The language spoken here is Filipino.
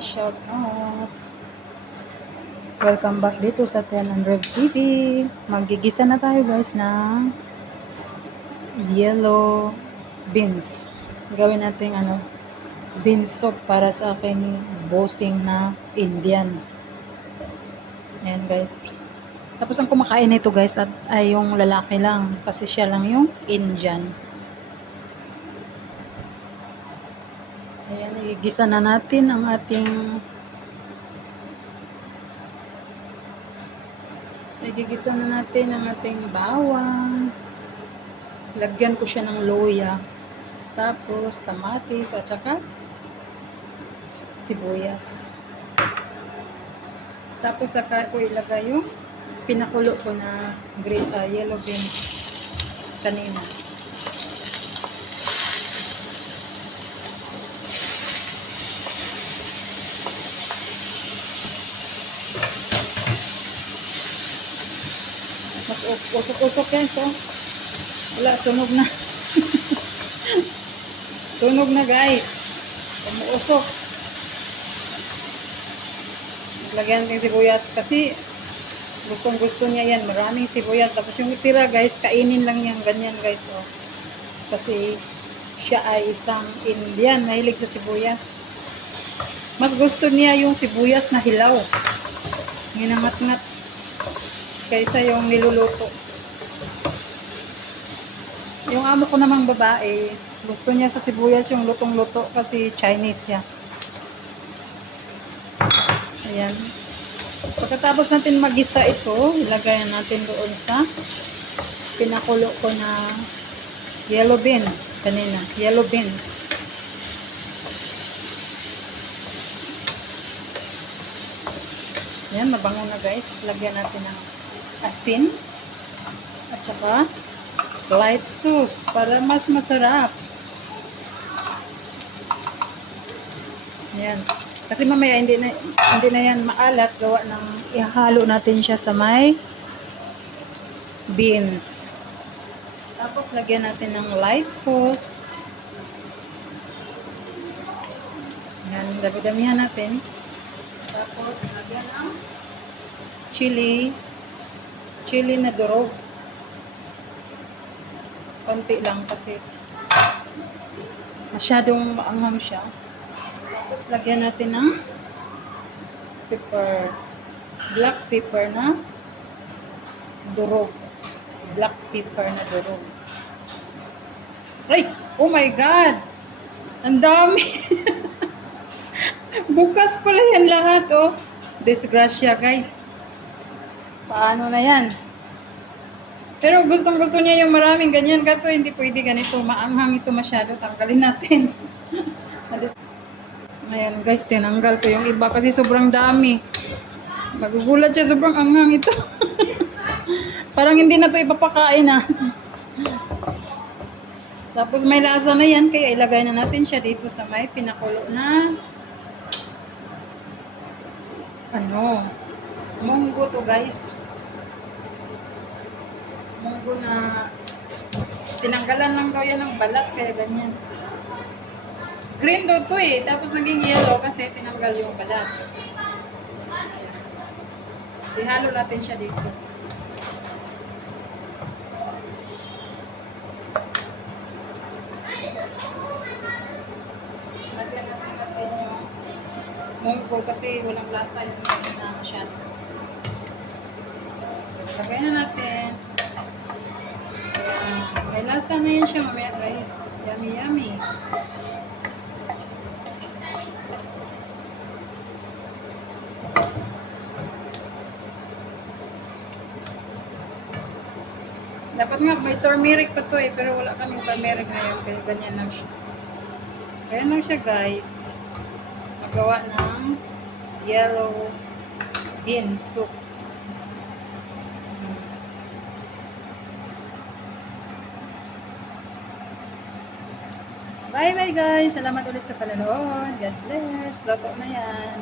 shout out. Welcome back dito sa 1000 TV. Magigisa na tayo guys ng yellow beans. Gawin natin bean soup para sa aking bossing na Indian. Ayan guys. Tapos ang kumakain nito guys ay yung lalaki lang kasi siya lang yung Indian. Ayan, igisa na natin ang ating bawang. Lagyan ko siya ng loya. Tapos kamatis at saka sibuyas. Tapos saka ko ilagay yung pinakulo ko na yellow beans kanina. Mas usok-usok yan. So, wala, sunog na. Sunog na guys. Umuusok. Lagyan ng sibuyas kasi gustong gusto niya yan. Maraming sibuyas. Tapos yung itira guys, kainin lang yan. Ganyan guys. Oh. Kasi siya ay isang Indian. Mahilig sa sibuyas. Mas gusto niya yung sibuyas na hilaw. Ginangat-ngat. Kaysa yung niluluto. Yung amo ko namang babae, gusto niya sa sibuyas yung lutong-luto kasi Chinese siya. Ayan. Pagkatapos natin magisa ito, ilagay natin doon sa pinakulo ko na yellow bean kanina. Yellow beans. Ayan, mabango na guys. Lagyan natin ng asin at saka light sauce para mas masarap. Ayan. Kasi mamaya hindi na yan maalat, gawa ng ihalo natin siya sa may beans. Tapos lagyan natin ng light sauce. Ayan, dami-damihan natin. Tapos lagyan ng chili na durog. Konti lang kasi masyadong maanghang siya. Tapos lagyan natin ng pepper. Black pepper na durog. Black pepper na durog. Ay! Oh my God! Ang dami! Bukas pala yan lahat, oh. Disgrasya, guys. Paano na yan? Pero gustong-gusto niya yung maraming ganyan kasi hindi pwede ganito. Maanghang ito masyado. Tanggalin natin. Ayan guys, tinanggal ko yung iba kasi sobrang dami. Nagugulat siya, sobrang anghang ito. Parang hindi na to ipapakain ah. Tapos may lasa na yan, kaya ilagay na natin siya dito sa may pinakulo na munggo to guys. Munggo na tinanggalan lang daw yan ng balat, kaya ganyan. Green daw to eh, tapos naging yellow kasi tinanggal yung balat. Ihalo natin siya dito. Lagyan natin kasi yung munggo kasi walang lasa yung na masyado. Tapos lagay na natin. Ayan. May lasa na yun siya mamaya guys. Yummy yummy. Dapat nga may turmeric pa to eh, pero wala kaming turmeric ngayon, kaya ganyan lang siya. Ganyan lang siya guys. Magawa ng yellow bean soup. Bye bye guys! Salamat ulit sa panonood. God bless! Luto na yan.